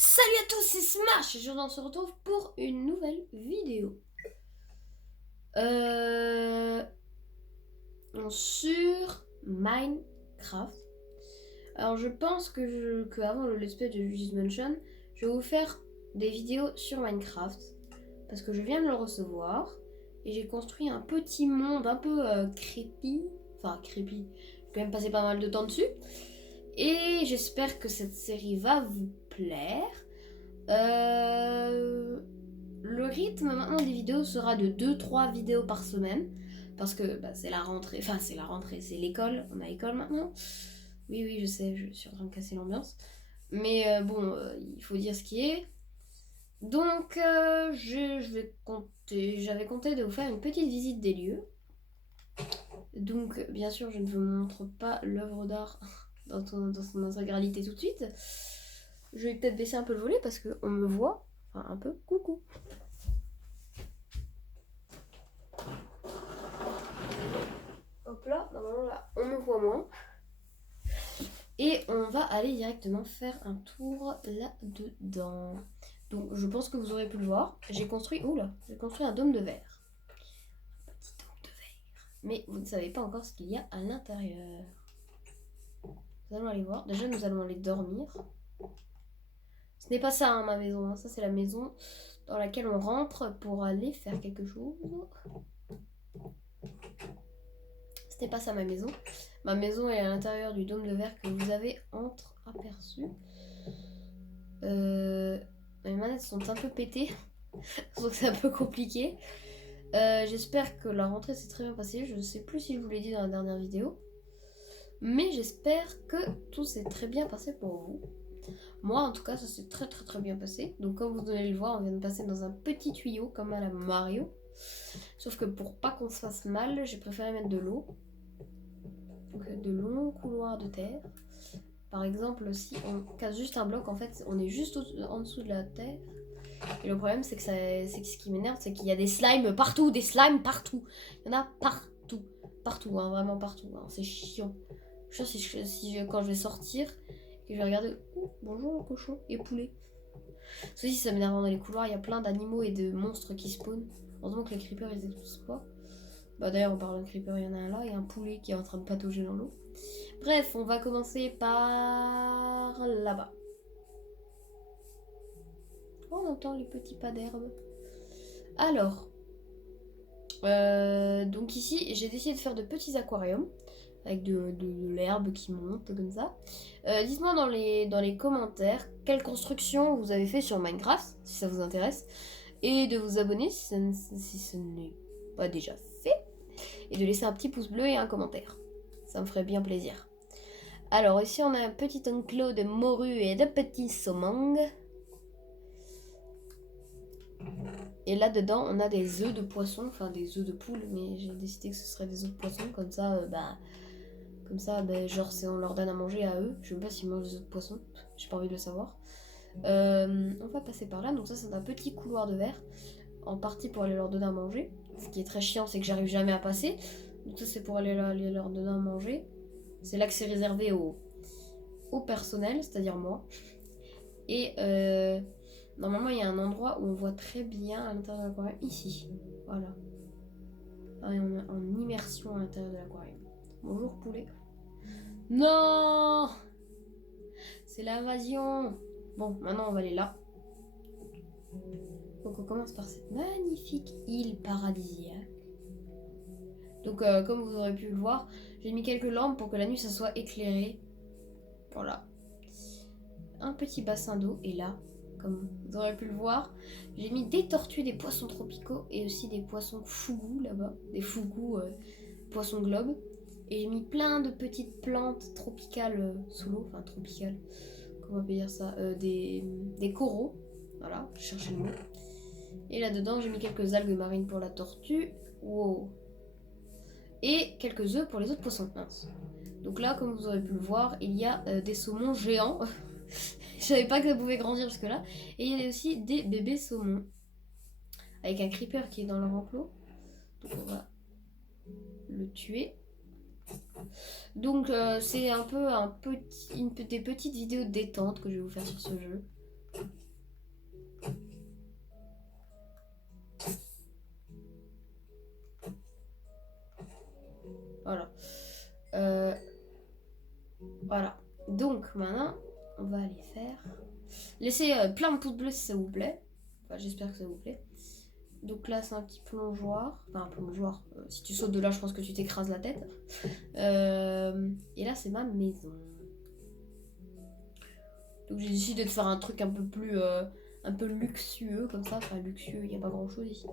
Salut à tous, c'est Smash et on se retrouve pour une nouvelle vidéo. Sur Minecraft. Alors je pense que avant le let's play de Luigi's Mansion, je vais vous faire des vidéos sur Minecraft. Parce que je viens de le recevoir. Et j'ai construit un petit monde un peu creepy. Enfin creepy. J'ai quand même passé pas mal de temps dessus. Et j'espère que cette série va vous plaire. Le rythme maintenant des vidéos sera de 2-3 vidéos par semaine. Parce que c'est la rentrée. Enfin, c'est la rentrée, c'est l'école. On a école maintenant. Oui, oui, je sais, je suis en train de casser l'ambiance. Mais il faut dire ce qui est. Donc, je vais compter. J'avais compté de vous faire une petite visite des lieux. Donc, bien sûr, je ne vous montre pas l'œuvre d'art dans son intégralité tout de suite. Je vais peut-être baisser un peu le volet parce qu'on me voit. Enfin, un peu. Coucou. Hop là, normalement là, on me voit moins. Et on va aller directement faire un tour là-dedans. Donc, je pense que vous aurez pu le voir. J'ai construit un dôme de verre. Un petit dôme de verre. Mais vous ne savez pas encore ce qu'il y a à l'intérieur. Nous allons aller voir. Déjà, nous allons aller dormir. Ce n'est pas ça, hein, ma maison. Hein. Ça, c'est la maison dans laquelle on rentre pour aller faire quelque chose. Ce n'est pas ça, ma maison. Ma maison est à l'intérieur du dôme de verre que vous avez entre-aperçu. Mes manettes sont un peu pétées. Donc c'est un peu compliqué. J'espère que la rentrée s'est très bien passée. Je ne sais plus si je vous l'ai dit dans la dernière vidéo. Mais j'espère que tout s'est très bien passé pour vous. Moi, en tout cas, ça s'est très très très bien passé. Donc comme vous allez le voir, on vient de passer dans un petit tuyau comme à la Mario. Sauf que pour pas qu'on se fasse mal, j'ai préféré mettre de l'eau. Donc de longs couloirs de terre. Par exemple, si on casse juste un bloc, en fait, on est juste en dessous de la terre. Et le problème, c'est que ce qui m'énerve, c'est qu'il y a des slimes partout, Il y en a partout, partout, hein, vraiment partout. Hein, c'est chiant. Je sais quand je vais sortir et je vais regarder. Oh, bonjour cochon et poulet. Ceci, ça m'énerve dans les couloirs. Il y a plein d'animaux et de monstres qui spawnent. Heureusement que les creepers, ils étaient tous pas. D'ailleurs, en parlant de creepers, il y en a un là. Il y a un poulet qui est en train de patauger dans l'eau. Bref, on va commencer par là-bas. On entend les petits pas d'herbe. Alors, donc ici, j'ai décidé de faire de petits aquariums avec de l'herbe qui monte comme ça. Dites-moi dans les commentaires quelle construction vous avez fait sur Minecraft, si ça vous intéresse, et de vous abonner si ce n'est pas déjà fait, et de laisser un petit pouce bleu et un commentaire. Ça me ferait bien plaisir. Alors ici, on a un petit enclos de morues et de petits saumangs. Et là-dedans, on a des œufs de poisson, enfin des œufs de poule, mais j'ai décidé que ce serait des œufs de poisson, comme ça, genre, on leur donne à manger à eux. Je sais même pas s'ils mangent des œufs de poisson, j'ai pas envie de le savoir. On va passer par là, donc ça, c'est un petit couloir de verre, en partie pour aller leur donner à manger. Ce qui est très chiant, c'est que j'arrive jamais à passer, donc ça, c'est pour aller leur donner à manger. C'est là que c'est réservé au personnel, c'est-à-dire moi. Et normalement, il y a un endroit où on voit très bien à l'intérieur de l'aquarium. Ici. Voilà. Ah, on est en immersion à l'intérieur de l'aquarium. Bonjour poulet. Non, c'est l'invasion. Bon, maintenant on va aller là. Donc on commence par cette magnifique île paradisiaque. Donc comme vous aurez pu le voir, j'ai mis quelques lampes pour que la nuit ça soit éclairé. Voilà. Un petit bassin d'eau. Et là, comme vous aurez pu le voir, j'ai mis des tortues, des poissons tropicaux et aussi des poissons fougous là-bas. Des fougous poissons globes. Et j'ai mis plein de petites plantes tropicales sous l'eau. Enfin, tropicales. Comment on peut dire ça des coraux. Voilà, je cherchais le mot. Et là-dedans, j'ai mis quelques algues marines pour la tortue. Wow. Et quelques œufs pour les autres poissons. Mince. Donc là, comme vous aurez pu le voir, il y a des saumons géants. Je savais pas que ça pouvait grandir jusque là. Et il y a aussi des bébés saumons. Avec un creeper qui est dans leur enclos. Donc on va le tuer. Donc c'est un peu des petites vidéos de détente que je vais vous faire sur ce jeu. Laissez plein de pouces bleus si ça vous plaît. Enfin, j'espère que ça vous plaît. Donc là, c'est un petit plongeoir. Enfin, un plongeoir. Si tu sautes de là, je pense que tu t'écrases la tête. Et là, c'est ma maison. Donc j'ai décidé de faire un truc un peu plus... un peu luxueux comme ça. Enfin, luxueux, il n'y a pas grand chose ici.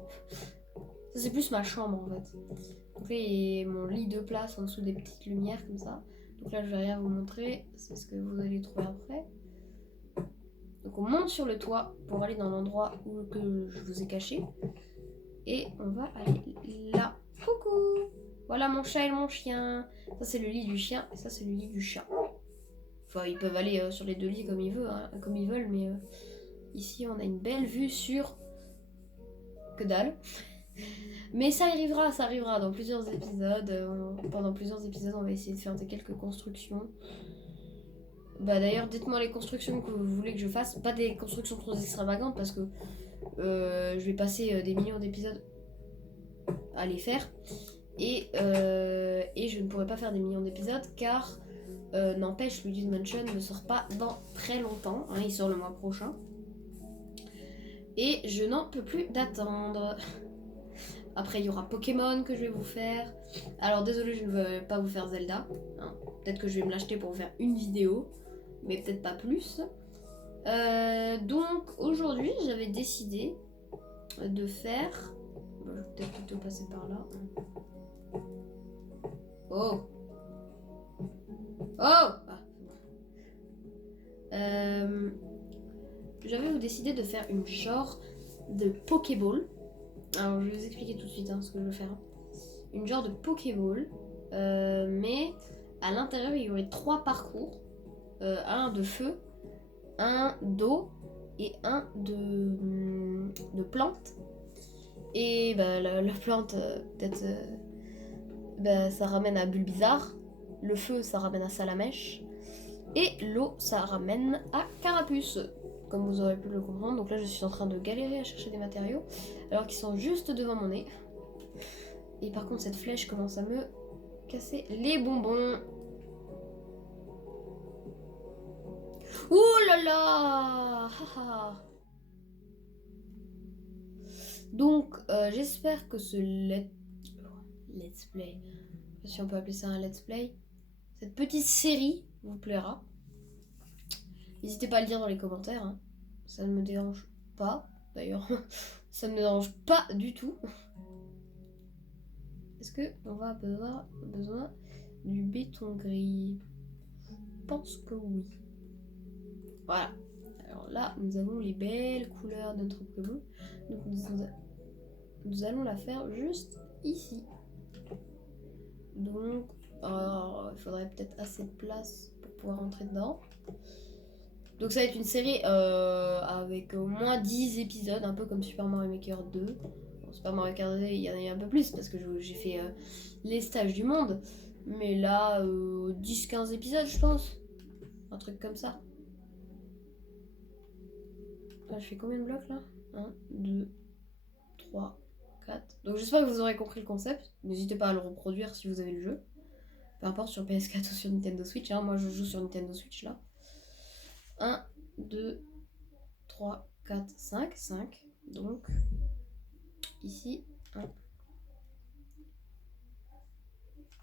Ça, c'est plus ma chambre en fait. Donc là, il y a mon lit de place en dessous des petites lumières comme ça. Donc là, je vais rien vous montrer. C'est ce que vous allez trouver après. Donc on monte sur le toit pour aller dans l'endroit que je vous ai caché. Et on va aller là. Coucou! Voilà mon chat et mon chien. Ça c'est le lit du chien et ça c'est le lit du chat. Enfin ils peuvent aller sur les deux lits comme ils veulent, hein, mais ici on a une belle vue sur que dalle. Mais ça arrivera dans plusieurs épisodes. Pendant plusieurs épisodes on va essayer de faire quelques constructions. Bah d'ailleurs dites-moi les constructions que vous voulez que je fasse. Pas des constructions trop extravagantes parce que je vais passer des millions d'épisodes à les faire. Et je ne pourrai pas faire des millions d'épisodes car n'empêche, Luigi's Mansion ne sort pas dans très longtemps, hein, il sort le mois prochain. Et je n'en peux plus d'attendre. Après il y aura Pokémon que je vais vous faire. Alors désolé, je ne veux pas vous faire Zelda, hein. Peut-être que je vais me l'acheter pour vous faire une vidéo, mais peut-être pas plus. Donc aujourd'hui j'avais décidé de faire... Bon, je vais peut-être plutôt passer par là. Oh. Oh ah. J'avais décidé de faire une genre de Pokéball. Alors je vais vous expliquer tout de suite ce que je veux faire. Une genre de Pokéball, mais à l'intérieur il y aurait 3 parcours. Un de feu, un d'eau et un de plante. Et bah, la plante, peut-être, bah, ça ramène à Bulbizarre. Le feu, ça ramène à Salamèche. Et l'eau, ça ramène à Carapuce, comme vous aurez pu le comprendre. Donc là, je suis en train de galérer à chercher des matériaux, alors qu'ils sont juste devant mon nez. Et par contre, cette flèche commence à me casser les bonbons. Ouh là là! Donc, j'espère que ce let's play, si on peut appeler ça un let's play, cette petite série vous plaira. N'hésitez pas à le dire dans les commentaires, hein. Ça ne me dérange pas, d'ailleurs. Ça ne me dérange pas du tout. Est-ce qu'on va avoir besoin du béton gris? Je pense que oui. Voilà. Alors là, nous avons les belles couleurs de notre Pokémon. Donc nous allons la faire juste ici. Donc, il faudrait peut-être assez de place pour pouvoir rentrer dedans. Donc ça va être une série avec au moins 10 épisodes, un peu comme Super Mario Maker 2. Bon, Super Mario Maker 2, il y en a un peu plus parce que j'ai fait les stages du monde. Mais là, 10-15 épisodes, je pense. Un truc comme ça. Là, je fais combien de blocs là? 1, 2, 3, 4. Donc j'espère que vous aurez compris le concept. N'hésitez pas à le reproduire si vous avez le jeu. Peu importe sur PS4 ou sur Nintendo Switch. Hein. Moi, je joue sur Nintendo Switch là. 1, 2, 3, 4, 5. 5. Donc, ici, 1,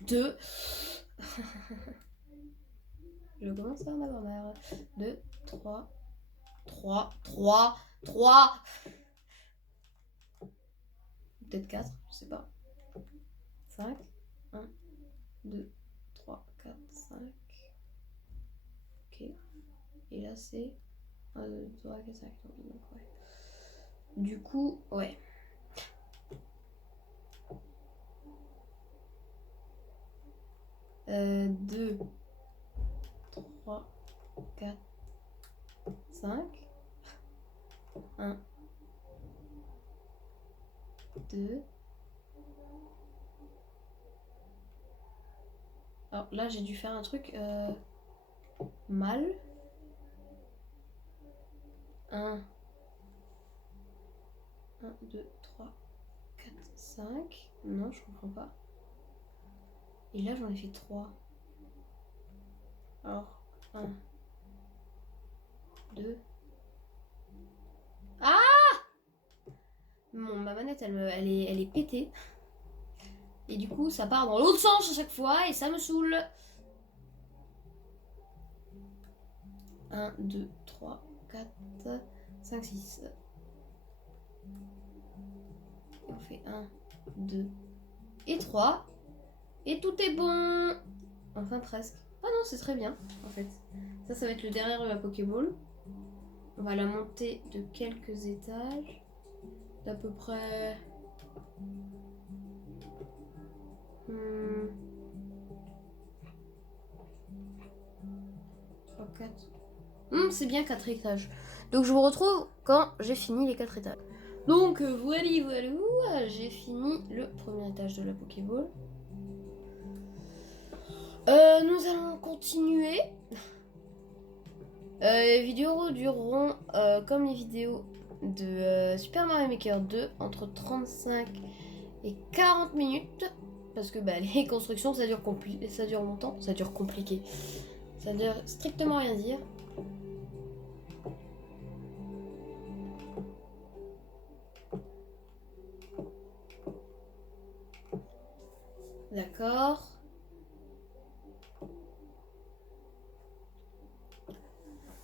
2. Je commence à en avoir marre. 2, 3, 3. Peut-être 4, je sais pas. 5. 1, 2, 3, 4, 5. Ok. Et là, c'est 1, 2, 3, 4, 5. Donc, ouais. Du coup, ouais. 2, 3, 4, 5. 1, 2. Alors là, j'ai dû faire un truc mal. 1, 2, 3, 4, 5. Non, je comprends pas. Et là, j'en ai fait 3. Alors, 1, 2, manette elle est pétée. Et du coup ça part dans l'autre sens à chaque fois et ça me saoule. 1, 2, 3, 4, 5, 6. Et on fait 1, 2 et 3. Et tout est bon. Enfin presque. Ah non, c'est très bien en fait. Ça va être le derrière de la Pokéball. On va la monter de quelques étages. D'à peu près... 3, 4... c'est bien 4 étages. Donc je vous retrouve quand j'ai fini les 4 étages. Donc voilà, j'ai fini le premier étage de la Pokéball. Nous allons continuer. Les vidéos dureront comme les vidéos de Super Mario Maker 2 entre 35 et 40 minutes. Parce que les constructions ça dure longtemps, ça dure compliqué. Ça dure strictement rien dire. D'accord.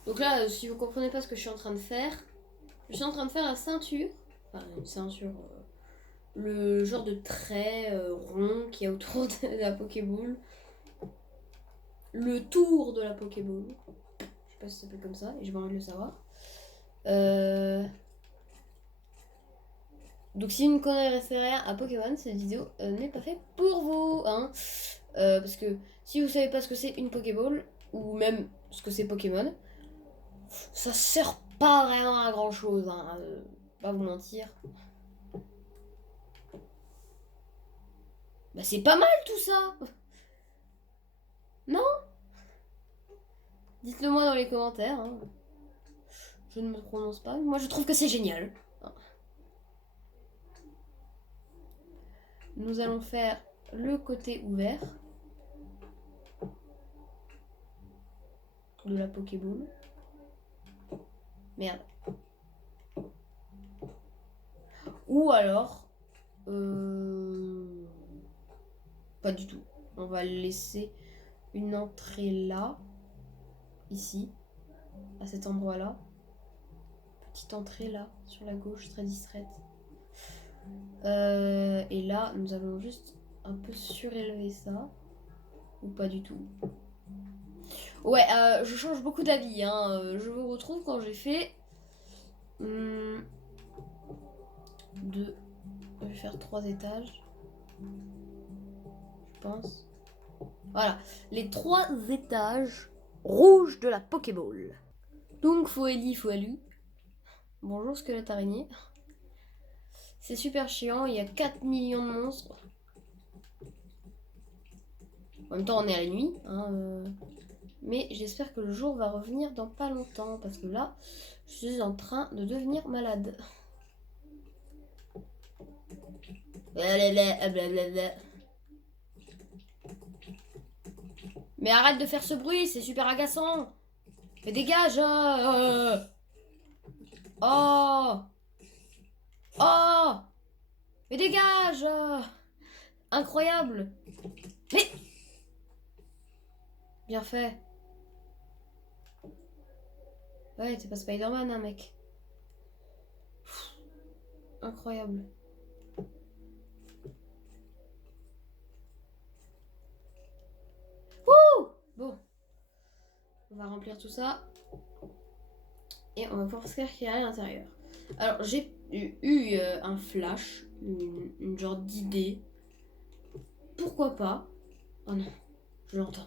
Donc là, si vous comprenez pas ce que je suis en train de faire, je suis en train de faire la ceinture. Enfin, une ceinture, le genre de trait rond qu'il y a autour de la Pokéball. Le tour de la Pokéball. Je sais pas si ça s'appelle comme ça, et j'ai pas envie de le savoir. Donc si vous ne connaissez rien à Pokémon, cette vidéo n'est pas faite pour vous, hein. Parce que si vous savez pas ce que c'est une Pokéball, ou même ce que c'est Pokémon, ça sert pas vraiment à grand chose, hein. Pas vous mentir. Bah c'est pas mal tout ça. Non? Dites-le moi dans les commentaires, hein. Je ne me prononce pas, moi je trouve que c'est génial. Nous allons faire le côté ouvert de la Pokéball. Merde. Ou alors... pas du tout. On va laisser une entrée là. Ici. À cet endroit-là. Petite entrée là, sur la gauche, très distraite. Et là, nous allons juste un peu surélever ça. Ou pas du tout. Ouais, je change beaucoup d'avis, hein. Je vous retrouve quand j'ai fait... Je vais faire 3 étages. Je pense. Voilà, les 3 étages rouges de la Pokéball. Donc, Foalu. Bonjour, squelette araignée. C'est super chiant, il y a 4 millions de monstres. En même temps, on est à la nuit, hein, mais j'espère que le jour va revenir dans pas longtemps, parce que là, je suis en train de devenir malade. Mais arrête de faire ce bruit, c'est super agaçant. Mais dégage. Oh. Oh. Mais dégage. Incroyable. Mais... Bien fait. Ouais, t'es pas Spider-Man, hein, mec. Incroyable. Ouh. Bon. On va remplir tout ça. Et on va voir ce qu'il y a à l'intérieur. Alors, j'ai eu un flash, une genre d'idée. Pourquoi pas... Oh non, je l'entends.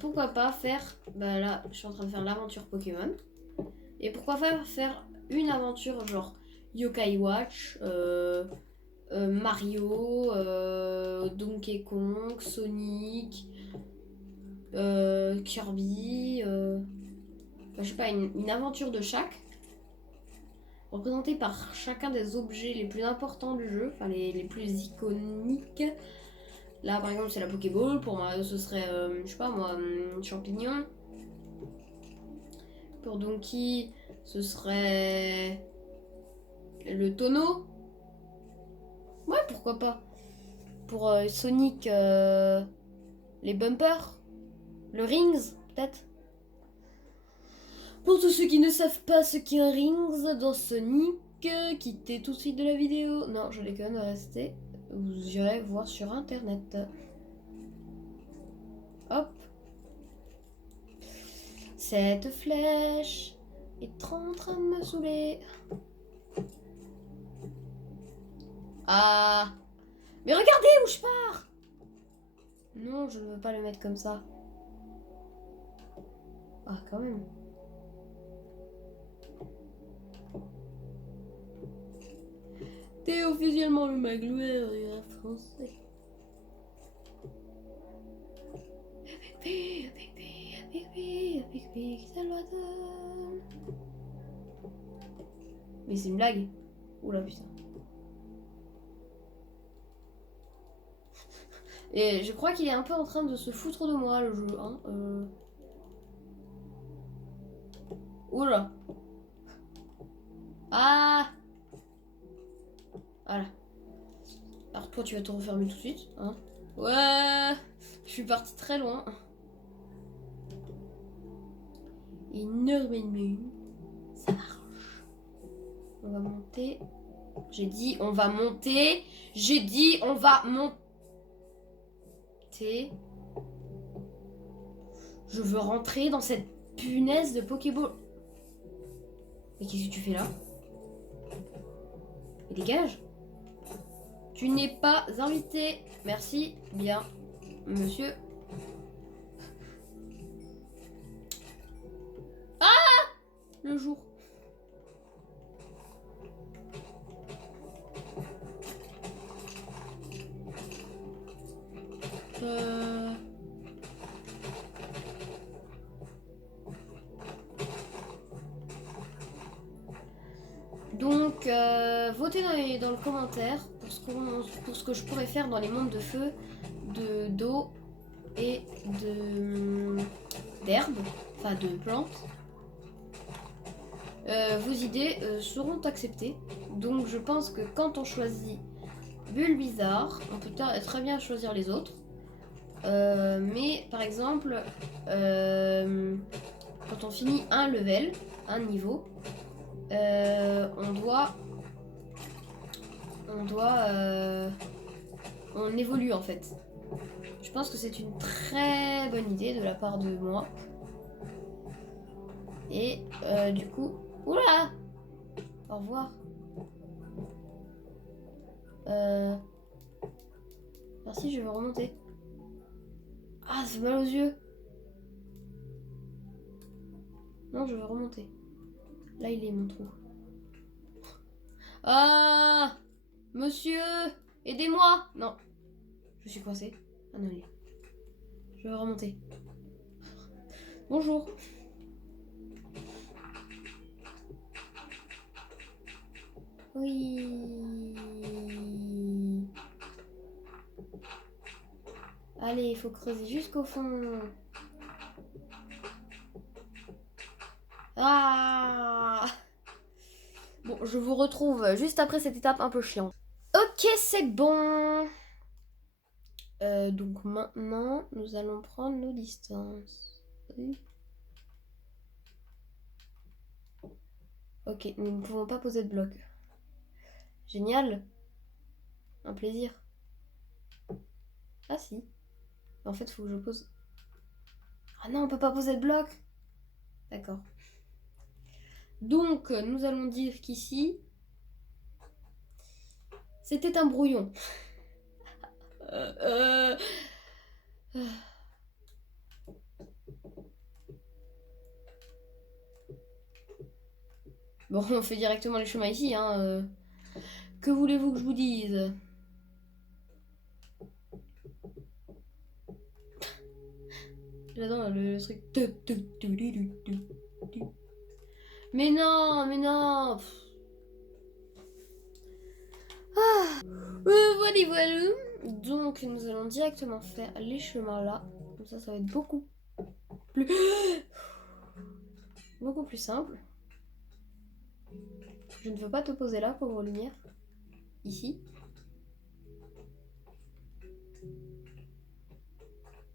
Pourquoi pas faire... Bah là, je suis en train de faire l'aventure Pokémon. Et pourquoi pas faire une aventure genre Yokai Watch, Mario, Donkey Kong, Sonic, Kirby... je sais pas, une aventure de chaque. Représentée par chacun des objets les plus importants du jeu, enfin les plus iconiques. Là par exemple c'est la Pokéball, pour Mario ce serait, je sais pas moi, champignon. Pour Donkey ce serait Le tonneau. Ouais, pourquoi pas. Pour Sonic, les bumpers. Le rings, peut-être. Pour tous ceux qui ne savent pas ce qu'est un rings dans Sonic, quittez tout de suite de la vidéo. Non, je déconne, restez. Vous irez voir sur internet. Hop. Cette flèche est en train de me saouler. Ah. Mais regardez où je pars. Non, je ne veux pas le mettre comme ça. Ah, quand même. T'es officiellement le magloueur français. Mais c'est une blague. Oula putain. Et je crois qu'il est un peu en train de se foutre de moi le jeu. Hein. Oula. Ah. Voilà. Alors toi tu vas te refermer tout de suite. Hein. Ouais. Je suis partie très loin. Énormément. Ça marche. On va monter. J'ai dit on va monter. J'ai dit on va monter. Je veux rentrer dans cette punaise de Pokéball. Mais qu'est-ce que tu fais là? Et dégage. Tu n'es pas invité. Merci bien, monsieur. Ah! Le jour. Donc, votez dans le commentaire pour ce que je pourrais faire dans les mondes de feu, d'eau et d'herbe, enfin de plantes. Vos idées seront acceptées. Donc, je pense que quand on choisit Bulbizarre, on peut très bien choisir les autres. Mais par exemple, quand on finit un level, un niveau, on évolue en fait. Je pense que c'est une très bonne idée de la part de moi. Et du coup, oula, au revoir. Merci, je vais remonter. Ah, c'est mal aux yeux. Non, je vais remonter. Là, il est mon trou. Ah, monsieur, aidez-moi. Non, je suis coincée. Ah non, il est là. Je vais remonter. Bonjour. Oui. Allez, il faut creuser jusqu'au fond. Ah. Bon, je vous retrouve juste après cette étape un peu chiante. Ok, c'est bon. Donc maintenant, nous allons prendre nos distances. Oui. Ok, nous ne pouvons pas poser de bloc. Génial. Un plaisir. Ah si. En fait, il faut que je pose... Ah non, on peut pas poser de bloc. D'accord. Donc, nous allons dire qu'ici, c'était un brouillon. Bon, on fait directement les chemins ici, hein. Que voulez-vous que je vous dise? J'adore le truc. Mais non, mais non. Ah. Voilà, voilà. Donc, nous allons directement faire les chemins là. Comme ça va être beaucoup plus simple. Je ne veux pas te poser là, pauvre lumière. Ici.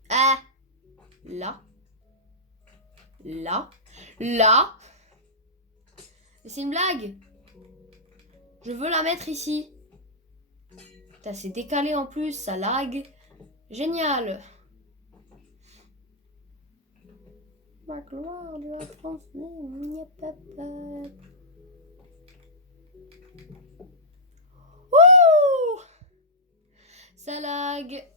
Ah! Là. Là. Là. Mais c'est une blague. Je veux la mettre ici. Putain, c'est décalé en plus, ça lag. Génial. Ma gloire de la France. Ouh! Ça lag.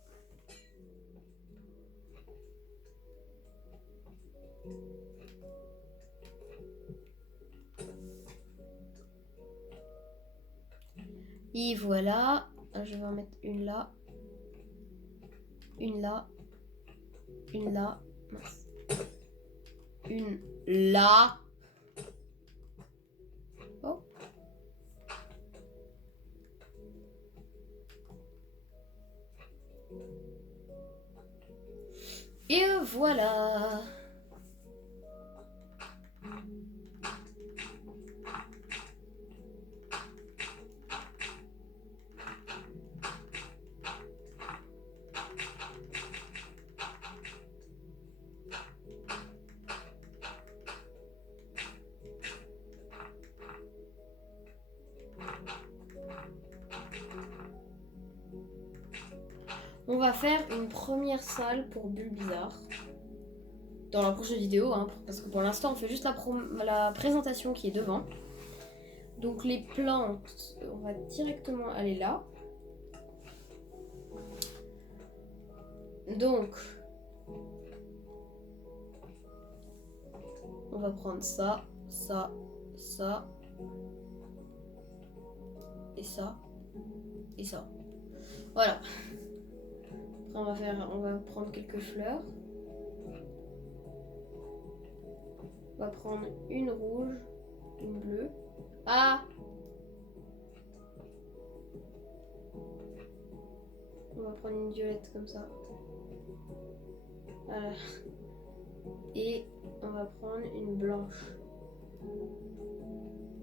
Et voilà. Je vais en mettre une là. Une là. Une là. Mince. Une là. Oh. Et voilà. On va faire une première salle pour Bulbizarre dans la prochaine vidéo, hein, parce que pour l'instant on fait juste la présentation qui est devant. Donc les plantes, on va directement aller là. Donc on va prendre ça, ça, ça, et ça, et ça. Voilà. Après on va prendre quelques fleurs. On va prendre une rouge, une bleue. Ah! On va prendre une violette comme ça. Voilà. Et on va prendre une blanche.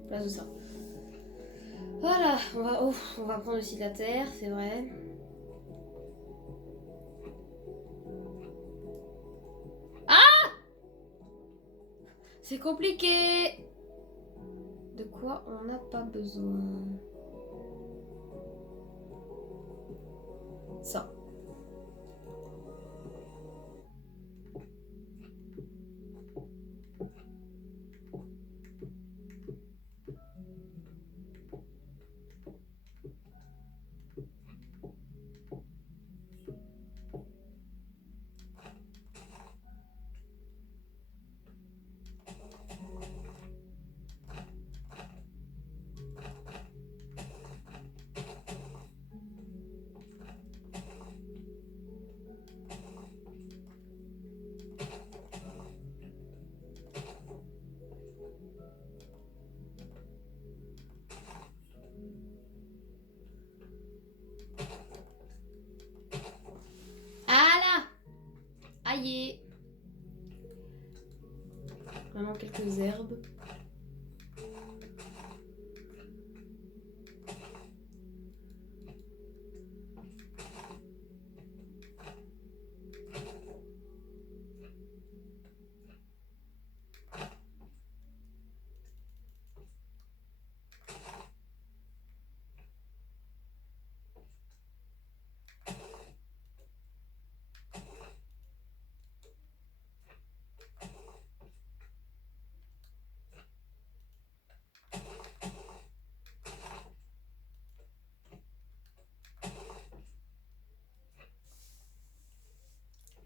Place de ça. Voilà, on va prendre aussi de la terre, c'est vrai. Ah! C'est compliqué! De quoi on n'a pas besoin? Ça. Ah là! Aïe! Vraiment quelques herbes.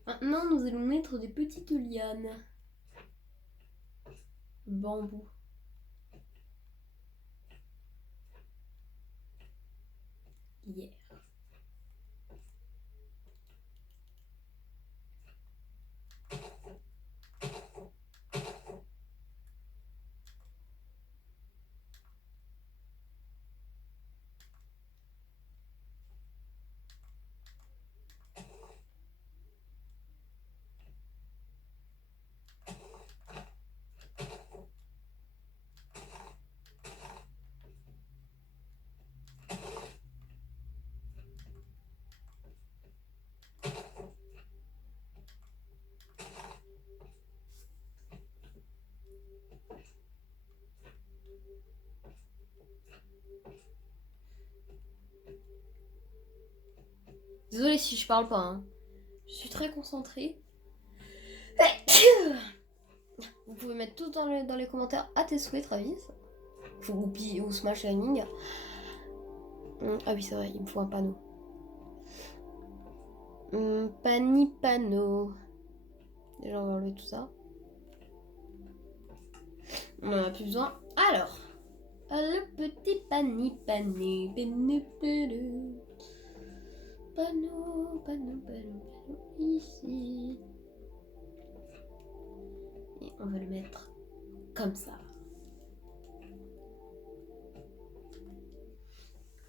Maintenant, nous allons mettre des petites lianes. Bambou. Yeah. Désolée si je parle pas, hein. Je suis très concentrée. Vous pouvez mettre tout dans les commentaires à tes souhaits, Travis. Ou Smash Shining. Ah oui, c'est vrai, il me faut un panneau. Panneau. Déjà, on va enlever tout ça. On en a plus besoin. Alors, le petit panneau. Panneau, ici. Et on va le mettre comme ça.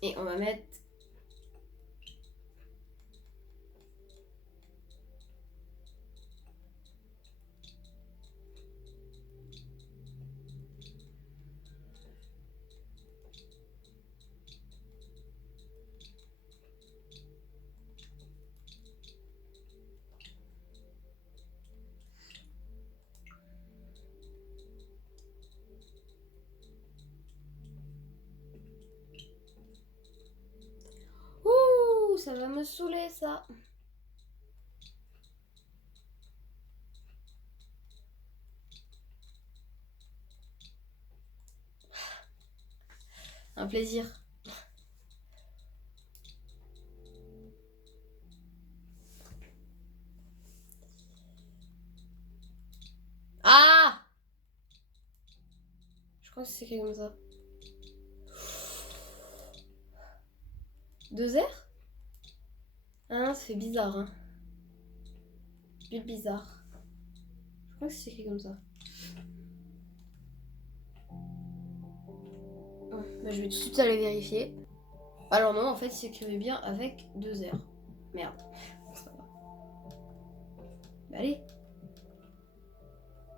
Et on va mettre... Ouh, ça va me saouler ça. Un plaisir. Ah! Je crois que c'est écrit comme ça. 2 R? Ah, ça fait bizarre, hein. Bulle bizarre. Je crois que c'est écrit comme ça. Bah, je vais tout de suite aller vérifier. Alors non, en fait, il s'écrivait bien avec 2 R. Merde. Ça va. Bah, allez.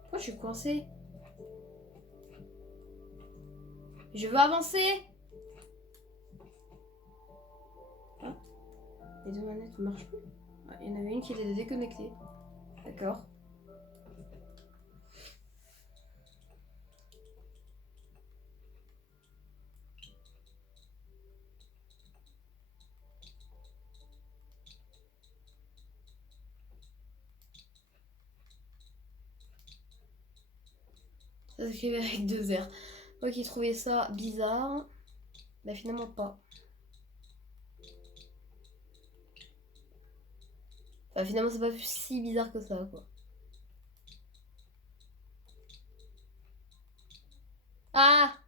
Pourquoi je suis coincée? Je veux avancer. Ah, les 2 manettes ne marchent plus. Ah, il y en avait une qui était déconnectée. D'accord. Ça s'écrivait avec 2 R. Moi qui trouvais ça bizarre. Bah finalement pas. Enfin, finalement c'est pas si bizarre que ça, quoi. Ah!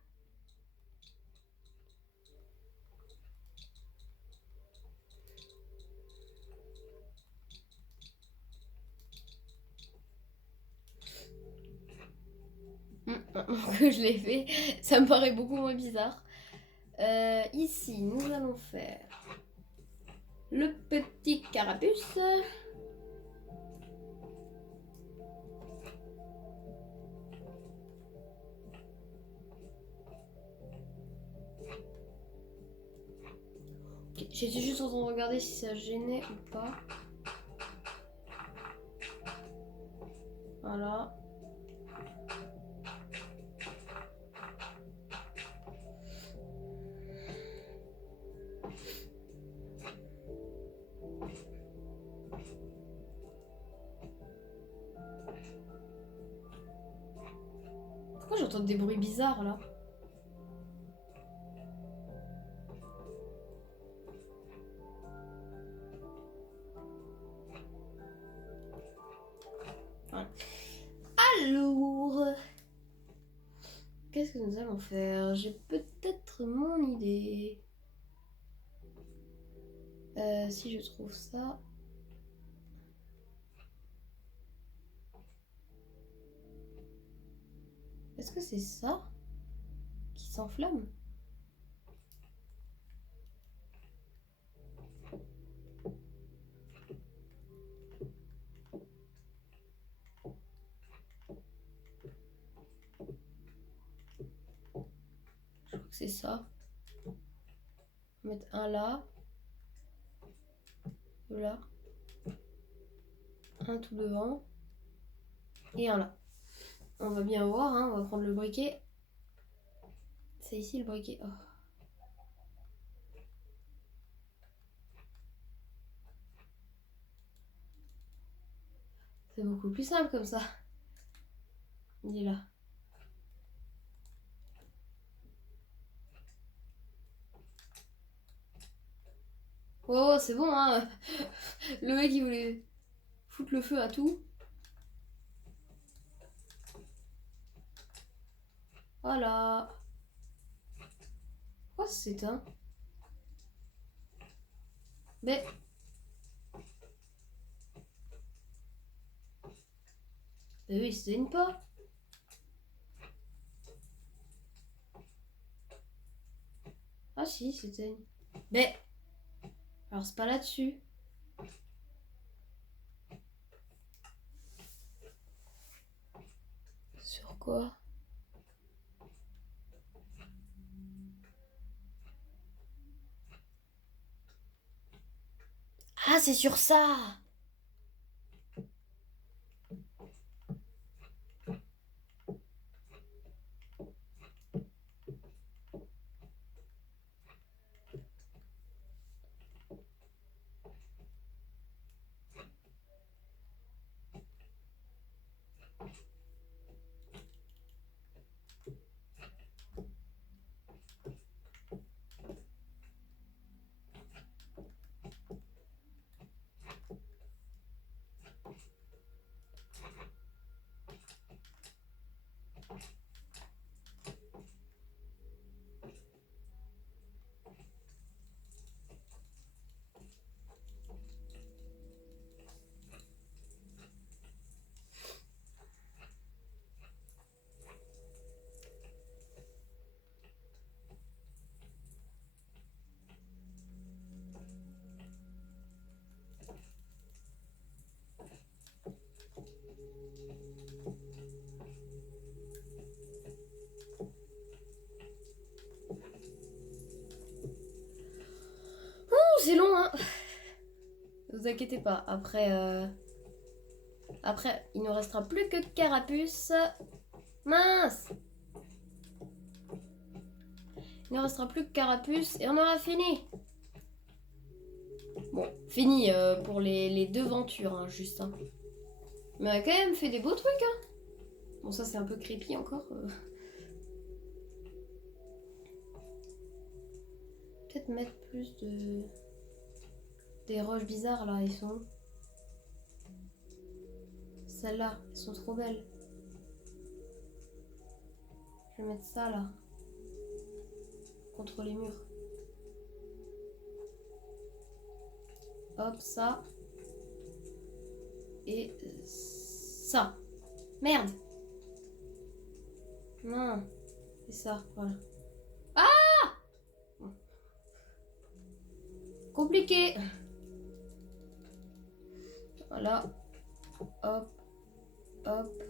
Maintenant que je l'ai fait, ça me paraît beaucoup moins bizarre. Ici, nous allons faire le petit carapuce. Okay, j'étais juste en train de regarder si ça gênait ou pas. Voilà. Pourquoi j'entends des bruits bizarres là? Voilà. Alors, qu'est-ce que nous allons faire? J'ai peut-être mon idée. Si je trouve ça. Est-ce que c'est ça qui s'enflamme? Je crois que c'est ça. On va mettre un là. Là. Un tout devant. Et un là. On va bien voir, hein, on va prendre le briquet. C'est ici le briquet. Oh. C'est beaucoup plus simple comme ça. Il est là. Oh, c'est bon, hein. Le mec, il voulait foutre le feu à tout. Voilà. Pourquoi ça s'éteint? Mais... oui, il s'éteigne pas. Ah si, il s'éteigne. Mais... alors c'est pas là-dessus. Sur quoi? Ah, c'est sur ça! Oh, c'est long, hein! Ne vous inquiétez pas, après, il ne restera plus que Carapuce. Mince! Il ne restera plus que Carapuce et on aura fini. Bon, fini pour les deux ventures, hein, juste. Hein. Mais on a quand même fait des beaux trucs, hein. Bon, ça c'est un peu creepy encore. Peut-être mettre plus de... des roches bizarres là, ils sont... celles-là, elles sont trop belles. Je vais mettre ça là. Contre les murs. Hop, ça. Et ça. Merde. Non. Et ça, voilà. Ah! Compliqué. Voilà. Hop. Hop.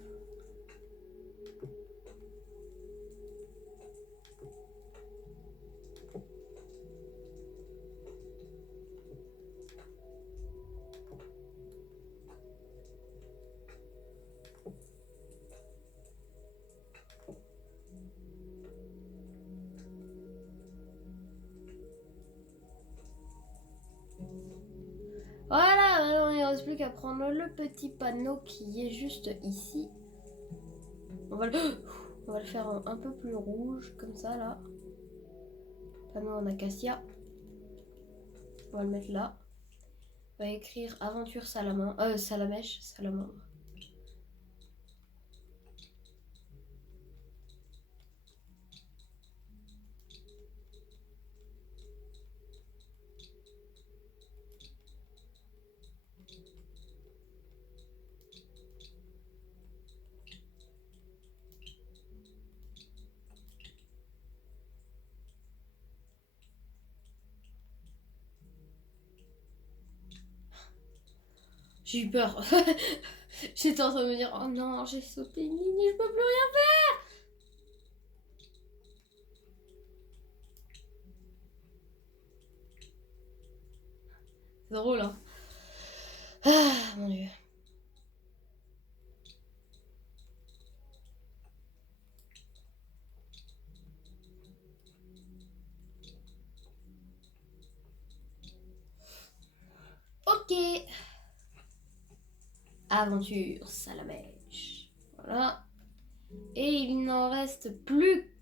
Voilà, maintenant il ne reste plus qu'à prendre le petit panneau qui est juste ici. On va le faire un peu plus rouge, comme ça, là. Panneau en acacia. On va le mettre là. On va écrire aventure salamandre. Salamèche, salamandre. J'ai eu peur. J'étais en train de me dire, oh non, j'ai sauté une ligne, je peux plus rien faire. C'est drôle, hein. Ah, mon dieu. Ok. Aventure Salamèche. Voilà. Et il n'en reste plus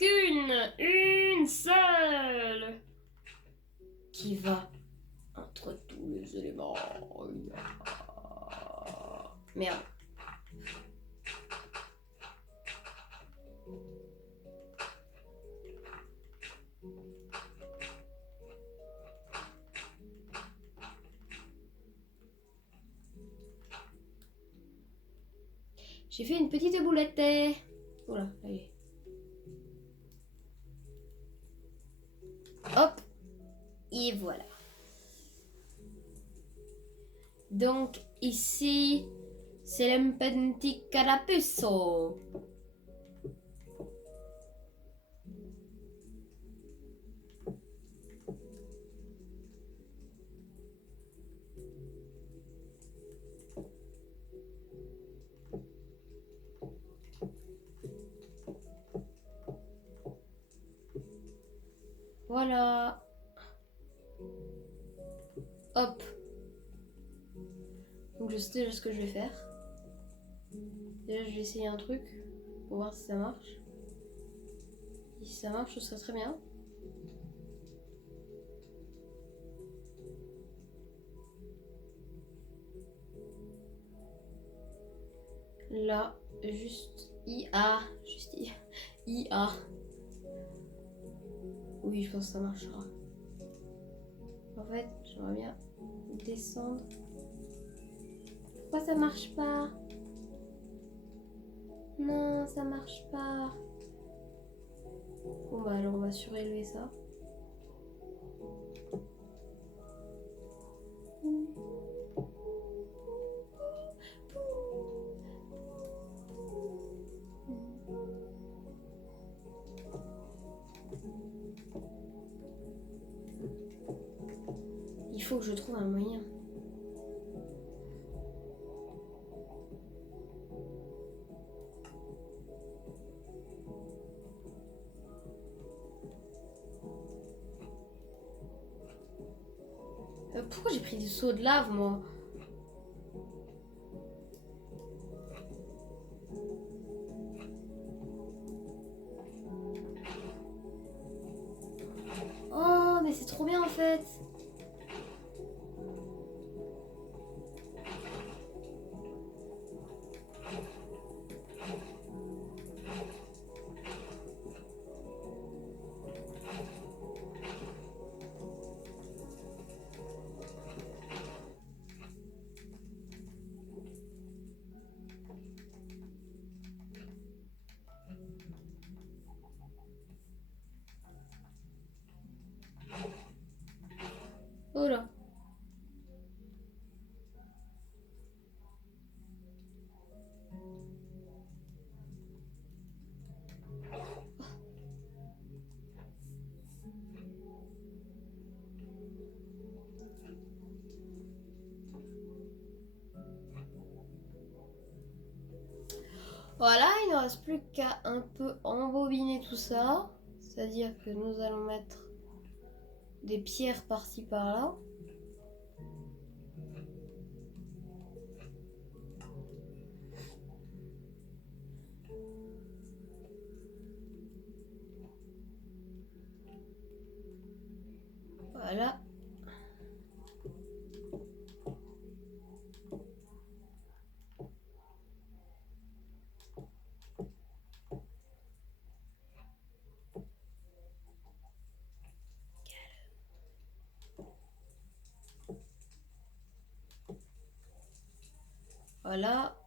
une seule, qui va entre tous les éléments. Merde. J'ai fait une petite boulette. Voilà, allez. Hop. Et voilà. Donc ici, c'est l'Empenti Carapusso. Voilà. Hop. Donc je sais déjà ce que je vais faire. Déjà je vais essayer un truc pour voir si ça marche. Et si ça marche, ce serait très bien. Là, juste IA. Juste IA. IA. Oui, je pense que ça marchera. En fait, j'aimerais bien descendre. Pourquoi ça marche pas? Non, ça marche pas. Bon bah alors on va surélever ça. Il faut que je trouve un moyen. Pourquoi j'ai pris du seau de lave moi? Oh mais c'est trop bien en fait. Oh là. Voilà, il ne reste plus qu'à un peu embobiner tout ça. C'est-à-dire que nous allons mettre des pierres par-ci par-là. Voilà. Voilà.